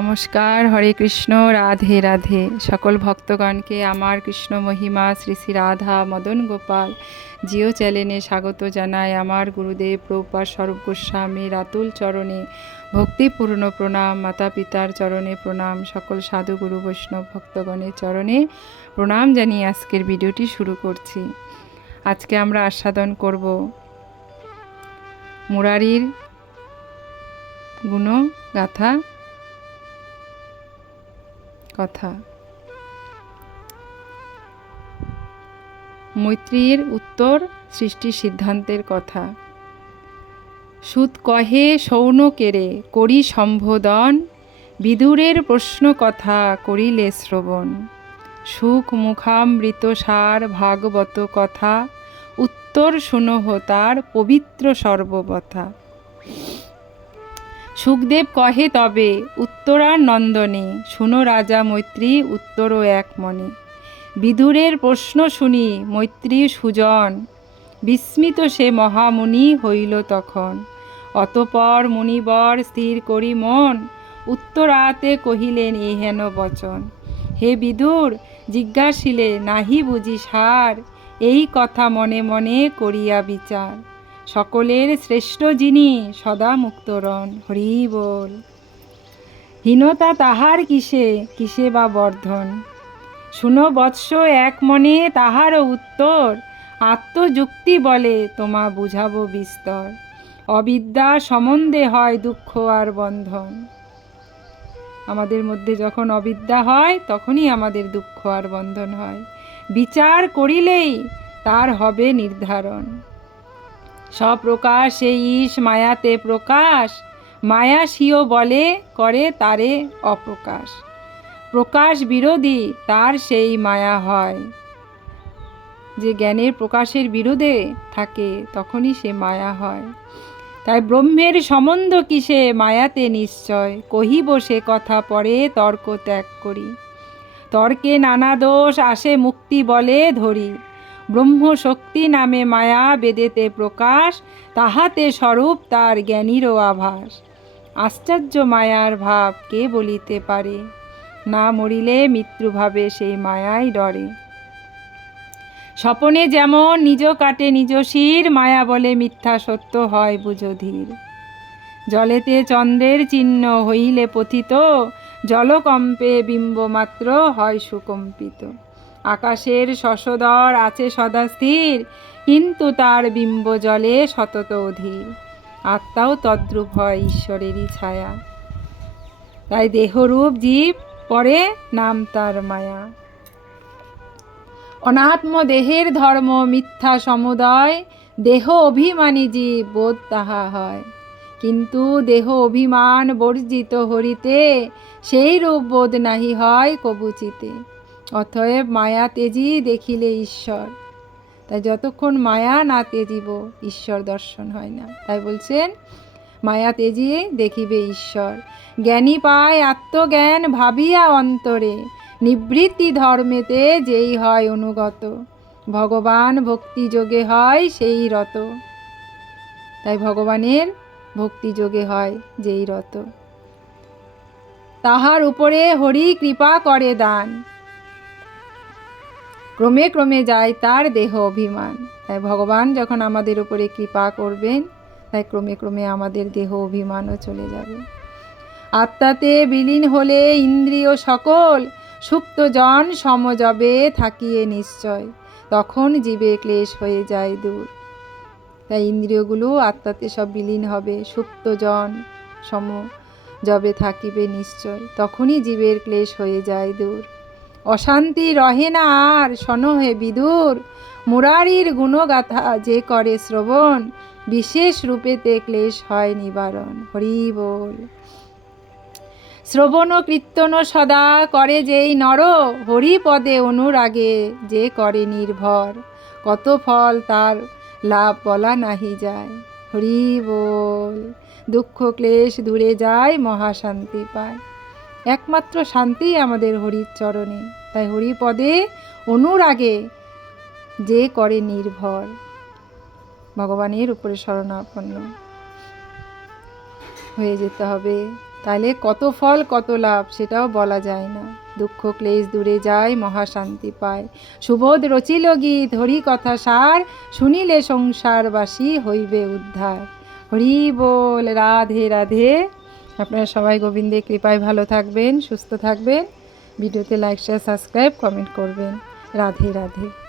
নমস্কার, হরে কৃষ্ণ, রাধে রাধে। সকল ভক্তগণকে আমার কৃষ্ণ মহিমা শ্রী শ্রী রাধা মদন গোপাল জিও চ্যানেলে স্বাগত জানাই। আমার গুরুদেব প্রভুপাদ স্বরূপ গোস্বামীর আতুল চরণে ভক্তিপূর্ণ প্রণাম, মাতা পিতার চরণে প্রণাম, সকল সাধু গুরু বৈষ্ণব ভক্তগণের চরণে প্রণাম জানিয়ে আজকের ভিডিওটি শুরু করছি। আজকে আমরা আস্বাদন করব মুরারির গুণগাথা কথা। মৈত্রীর উত্তর সৃষ্টির সিদ্ধান্তের কথা। সুত কহে সৌন কেরে করি সম্বোধন, বিদুরের প্রশ্ন কথা করিলে শ্রবণ। সুখ মুখামৃত সার ভাগবত কথা, উত্তর শুনহ তার পবিত্র সর্ববথা। সুখদেব কহে তবে উত্তরার নন্দনে, শুনো রাজা মৈত্রী উত্তরও এক মনে। বিদুরের প্রশ্ন শুনি মৈত্রী সুজন, বিস্মিত সে মহামুনি হইল তখন। অতঃপর মুনিবর স্থির করি মন, উত্তরাতে কহিলেন এহেন বচন। হে বিদুর, জিজ্ঞাসিলে নাহি বুঝি সার, এই কথা মনে মনে করিয়া বিচার। সকলের শ্রেষ্ঠ যিনি সদা মুক্তরণ, হরি বল। হীনতা তাহার কিসে, কিসে বা বর্ধন। শুনো বৎস এক মনে তাহার উত্তর, আত্মযুক্তি বলে তোমা বুঝাবো বিস্তর। অবিদ্যা সম্বন্ধে হয় দুঃখ আর বন্ধন। আমাদের মধ্যে যখন অবিদ্যা হয় তখনই আমাদের দুঃখ আর বন্ধন হয়। বিচার করিলেই তার হবে নির্ধারণ। স্বপ্রকাশ সেই ঈশ মায়াতে প্রকাশ, মায়া স্বীয় বলে করে তারে অপ্রকাশ। প্রকাশ বিরোধী তার সেই মায়া হয়। যে জ্ঞানের প্রকাশের বিরোধে থাকে তখনই সে মায়া হয়। তাই ব্রহ্মের সম্বন্ধ কিসে মায়াতে নিশ্চয়, কহিব সে কথা পরে তর্ক ত্যাগ করি। তর্কে নানা দোষ আসে মুক্তি বলে ধরি, ব্রহ্ম শক্তি নামে মায়া বেদেতে প্রকাশ, তাহাতে স্বরূপ তার জ্ঞানীরও আভাস। আশ্চর্য মায়ার ভাব কে বলিতে পারে, না মরিলে মৃত্যুভাবে সেই মায়াই ডরে। স্বপনে যেমন নিজ কাটে নিজ শির, মায়া বলে মিথ্যা সত্য হয় বুঝো ধীর। জলেতে চন্দ্রের চিহ্ন হইলে পতিত, জলকম্পে বিম্ব মাত্র হয় সুকম্পিত। আকাশের শশধর আছে সদা স্থির, কিন্তু তার বিম্ব জলে সতত অধীর। আত্মাও তদ্রূপ হয় ঈশ্বরেরই ছায়া, তাই দেহরূপ জীব পরে নাম তার মায়া। অনাত্ম দেহের ধর্ম মিথ্যা সমুদয়, দেহ অভিমানী জীব বোধ তাহা হয়। কিন্তু দেহ অভিমান বর্জিত হরিতে, সেই রূপ বোধ নাহি হয় কবুচিতে। অতএব মায়া তেজি দেখিলে ঈশ্বর, তাই যতক্ষণ মায়া না তেজিব ঈশ্বর দর্শন হয় না। তাই বলছেন মায়া তেজি দেখিবে ঈশ্বর। জ্ঞানী পায় আত্মজ্ঞান ভাবিয়া অন্তরে, নিবৃত্তি ধর্মেতে যেই হয় অনুগত। ভগবান ভক্তি যোগে হয় সেই রত, তাই ভগবানের ভক্তি যোগে হয় যেই রত। তাহার উপরে হরি কৃপা করে দান, ক্রমে ক্রমে যায় তার দেহ অভিমান। তাই ভগবান যখন আমাদের উপরে কৃপা করবেন, তাই ক্রমে ক্রমে আমাদের দেহ অভিমানও চলে যাবে। আত্মাতে বিলীন হলে ইন্দ্রিয় সকল, সুপ্ত জন সমজবে থাকিয়ে নিশ্চয়, তখন জীবে ক্লেশ হয়ে যায় দূর। তাই ইন্দ্রিয়গুলো আত্মাতে সব বিলীন হবে, সুপ্ত জন সম যবে থাকিবে নিশ্চয়, তখনই জীবের ক্লেশ হয়ে যায় দূর। অশান্তি রহে না আর শোনো হে বিদুর, মুরারির গুণগাথা যে করে শ্রবণ, বিশেষ রূপেতে ক্লেশ হয় নিবারণ, হরি বল। শ্রবণ কীর্তন সদা করে যেই নর, হরি পদে অনুরাগে যে করে নির্ভর, কত ফল তার লাভ বলা নাহি যায়, হরি বল। দুঃখ ক্লেশ দূরে যায়, মহাশান্তি পায়। একমাত্র শান্তি আমাদের হরির চরণে, তাই হরি পদে অনুরাগে যে করে নির্ভর, ভগবানের উপরে শরণাপন্ন হয়ে যেতে হবে। তাহলে কত ফল কত লাভ সেটাও বলা যায় না। দুঃখ ক্লেশ দূরে যায়, মহাশান্তি পায়। সুবোধ রচিল গীত, হরি কথা সার, শুনিলে সংসারবাসী হইবে উদ্ধার। হরি বল, রাধে রাধে। আপনারা সবাই গোবিন্দের কৃপায় ভালো থাকবেন, সুস্থ থাকবেন। ভিডিওতে লাইক শেয়ার সাবস্ক্রাইব কমেন্ট করবেন। রাধে রাধে।